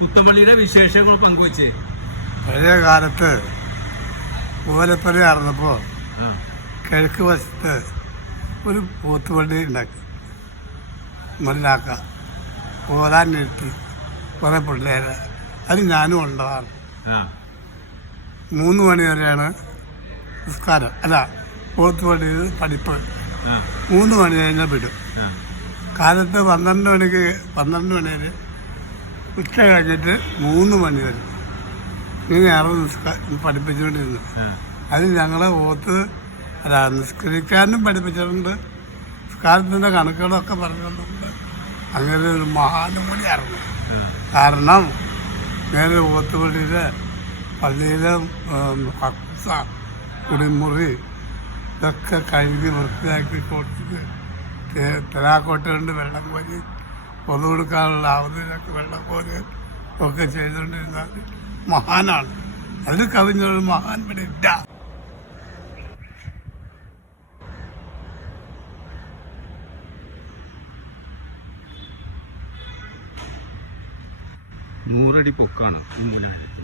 പുത്തമ്പള്ളിയുടെ വിശേഷങ്ങൾ പങ്കുവച്ചേ. പഴയ കാലത്ത് ഓലപ്പന നടന്നപ്പോൾ കിഴക്ക് വശത്ത് ഒരു പോത്തുവണ്ടി ഉണ്ടാക്കി. മല്ലാക്ക ഓലാൻ നിർത്തി കുറേ പിള്ളേരെ. അത് ഞാനും ആ. മൂന്ന് മണി വരെയാണ് നിസ്കാരം. അല്ല പോത്തുവണ്ടിയിൽ പഠിപ്പ്. മൂന്ന് മണി കഴിഞ്ഞാൽ വിടും. കാലത്ത് പന്ത്രണ്ട് മണിക്ക് പന്ത്രണ്ട് മണി വരെ ഉച്ച കഴിഞ്ഞിട്ട് മൂന്ന് മണി വരെ. ഇങ്ങനെയാണ് അറുപത് പഠിപ്പിച്ചുകൊണ്ടിരുന്നത് പഠിപ്പിച്ചുകൊണ്ടിരുന്നു. അത് ഞങ്ങളെ ഓത്ത് അല്ല നിസ്കരിക്കാനും പഠിപ്പിച്ചിട്ടുണ്ട്. നിസ്കാരത്തിന്റെ കണക്കുകളൊക്കെ പറഞ്ഞിട്ടുണ്ട് അങ്ങനെ ഒരു മഹാനുമണിയായിരുന്നു അറിഞ്ഞു കാരണം നേരെ ഓത്തുപള്ളിയിൽ പള്ളിയിലെ കക്സ കുടിമുറി ഇതൊക്കെ കഴുകി വൃത്തിയാക്കി കൊടുത്തിട്ട് തെരാക്കോട്ട കൊണ്ട് വെള്ളം കോരി പൊതു കൊടുക്കാനുള്ള ആവുന്നതിനൊക്കെ വെള്ളം പോലെ ഒക്കെ ചെയ്തുകൊണ്ടിരുന്ന മഹാനാണ്. അതിന് കവിഞ്ഞൊരു മഹാൻ ഇവിടെ ഇല്ല. നൂറടി പൊക്കാണ് മൂന്നാണ്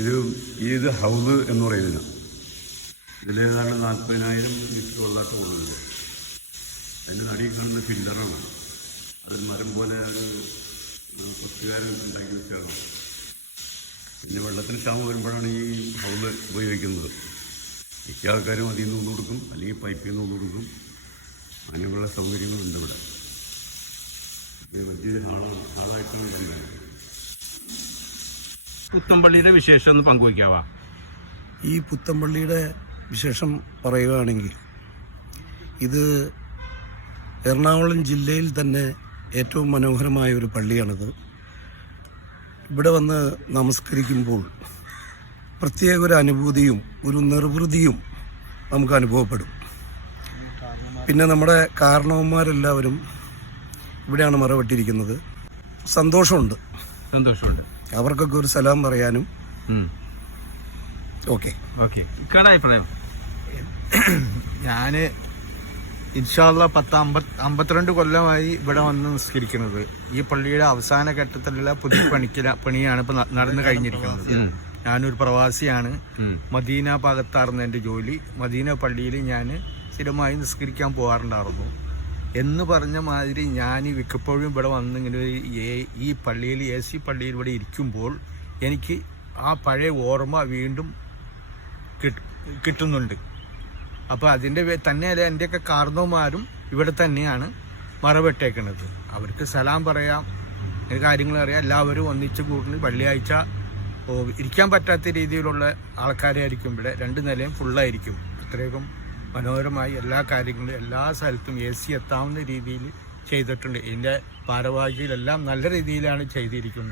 ഇത് ഇത് ഹൗസ് എന്ന് പറയുന്നില്ല. ഇതിലേതാണ്ട് നാൽപ്പതിനായിരം ലിറ്റർ വെള്ളം ഉള്ളത്. അതിന്റെ നടിയിൽ കാണുന്ന ഫില്ലറാണ് അത് മരം പോലെ ഒരു കൊച്ചുകാരൻ ഉണ്ടാക്കി വെച്ചാണ് പിന്നെ വെള്ളത്തിന് ക്ഷാമം വരുമ്പോഴാണ് ഈ ഹൗസ് ഉപയോഗിക്കുന്നത്. മിക്ക ആൾക്കാരും അതിൽ നിന്ന് കൊടുക്കും അല്ലെങ്കിൽ പൈപ്പിൽ നിന്ന് കൊടുക്കും അങ്ങനെയുള്ള സൗകര്യങ്ങളുണ്ട് ഇവിടെ. വലിയ ആളാണ് ആളായിട്ടുള്ള ഇതുണ്ടായിരുന്നു. പുത്തമ്പള്ളിയുടെ വിശേഷം ഒന്ന് പങ്കുവയ്ക്കാവാ? ഈ പുത്തമ്പള്ളിയുടെ വിശേഷം പറയുകയാണെങ്കിൽ ഇത് എറണാകുളം ജില്ലയിൽ തന്നെ ഏറ്റവും മനോഹരമായ ഒരു പള്ളിയാണിത്. ഇവിടെ വന്ന് നമസ്കരിക്കുമ്പോൾ പ്രത്യേക ഒരു അനുഭൂതിയും ഒരു നിർവൃതിയും നമുക്ക് അനുഭവപ്പെടും. പിന്നെ നമ്മുടെ കാരണവന്മാരെല്ലാവരും ഇവിടെയാണ് മറവിട്ടിരിക്കുന്നത്. സന്തോഷമുണ്ട്. സന്തോഷമുണ്ട്. അവർക്കൊക്കെ ഒരു സലാം പറയാനും. ഓക്കെ. ഓക്കെ. അഭിപ്രായം? ഞാൻ ഇൻഷാല്ല പത്ത് അമ്പത് അമ്പത്തിരണ്ട് കൊല്ലമായി ഇവിടെ വന്ന് നിസ്കരിക്കുന്നത്. ഈ പള്ളിയുടെ അവസാന ഘട്ടത്തിലുള്ള പുതിയ പണിക്കല പണിയാണ് ഇപ്പൊ നടന്നു കഴിഞ്ഞിരിക്കുന്നത്. ഞാനൊരു പ്രവാസിയാണ്. മദീന ഭാഗത്തായിരുന്നു എന്റെ ജോലി. മദീന പള്ളിയിൽ ഞാൻ സ്ഥിരമായി നിസ്കരിക്കാൻ പോകാറുണ്ടായിരുന്നു. എന്ന് പറഞ്ഞ മാതിരി ഞാൻ മിക്കപ്പോഴും ഇവിടെ വന്നിങ്ങനെ ഈ പള്ളിയിൽ എ സി പള്ളിയിൽ ഇവിടെ ഇരിക്കുമ്പോൾ എനിക്ക് ആ പഴയ ഓർമ്മ വീണ്ടും കിട്ട്- കിട്ടുന്നുണ്ട്. അപ്പോൾ അതിന്റെ തന്നെ തന്നെയല്ല എന്റെയൊക്കെ കാർന്നവന്മാരും ഇവിടെ തന്നെയാണ് മറവിട്ടേക്കുന്നത് അവർക്ക് സലാം പറയാം കാര്യങ്ങൾ അറിയാം. എല്ലാവരും ഒന്നിച്ച് കൂടി വെള്ളിയാഴ്ച ഇരിക്കാൻ പറ്റാത്ത രീതിയിലുള്ള ആൾക്കാരായിരിക്കും ഇവിടെ. രണ്ട് നിലയും ഫുള്ളായിരിക്കും ഇത്രയും മനോഹരമായി എല്ലാ കാര്യങ്ങളും എല്ലാ സ്ഥലത്തും എ സി എത്താവുന്ന രീതിയിൽ ചെയ്തിട്ടുണ്ട്. ഇതിന്റെ ഭാരവാഹികളെല്ലാം നല്ല രീതിയിലാണ് ചെയ്തിരിക്കുന്നത്.